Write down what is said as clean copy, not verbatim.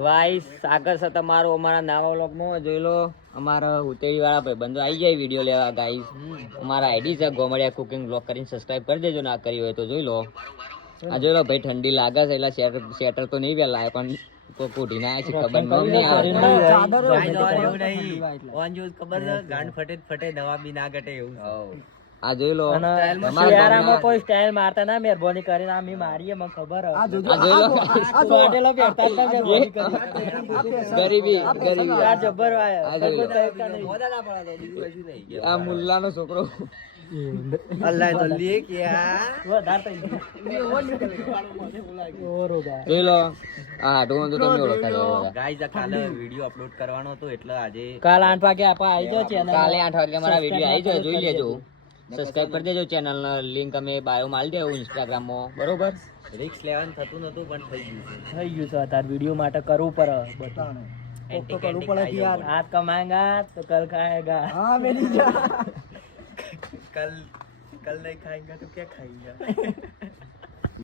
Guys આગળ છે તમારો અમારા નવા વ્લોગમાં જોઈ લો. અમારા ઉતેડી વાળા ભાઈબંધો આવી જાય વિડીયો લેવા. ગાઈસ અમારા આઈડી છે ગોમડિયા કુકિંગ બ્લોગ કરીને સબસ્ક્રાઇબ કરી દેજો. ના કરી હોય તો જોઈ લો. આ જોઈ લો ભાઈ ઠંડી લાગે છે એટલે શેટર તો નહીં વેલા પણ કોઠી ના છે ખબર નહીં આવે. ગાંડ ફટે દવા બી ના ઘટે એવું. આ જોઈ લો શિયાળામાં કોઈ સ્ટાઇલ મારતા ના મહેરબાની કરીને આ મી મારીએ મને ખબર હે. આ જોઈ લો ચોટેલો પહેરતા જ ના મહેરબાની કરી. ગરીબી આ જબર આયા. આ જોઈ લો. મોદા ના પડે તો બીજું કશું નહીં. આ મુલ્લાનો છોકરો અલ્લાહ જલ્દી કે વધારે થઈ ગયું. ઓરોગા. જોઈ લો. આ હાડું તો તમને ઓળખતા જ હોય. ગાઈઝ આ કાલે વિડિયો અપલોડ કરવાનો હતો એટલે આજે કાલ 8 વાગે આપા આવી જાવ ચેનલ. કાલે 8 વાગે મારા વિડીયો આવી જાય જોઈ લેજો. સબસ્ક્રાઇબ કરી દેજો ચેનલ ને લિંક અમે બાયો માં આલી દેવું ઇન્સ્ટાગ્રામ માં. બરોબર રિક્સ લેવાનું થતું નતું પણ થઈ ગયું થઈ ગયું છે તાર વિડિયો માટે કરવું પડે બતાને. તો કરવું પડે કે યાર. आज कमाएगा तो कल खाएगा. हाँ मेरी जान कल नहीं खाएंगे तो क्या खाएंगे.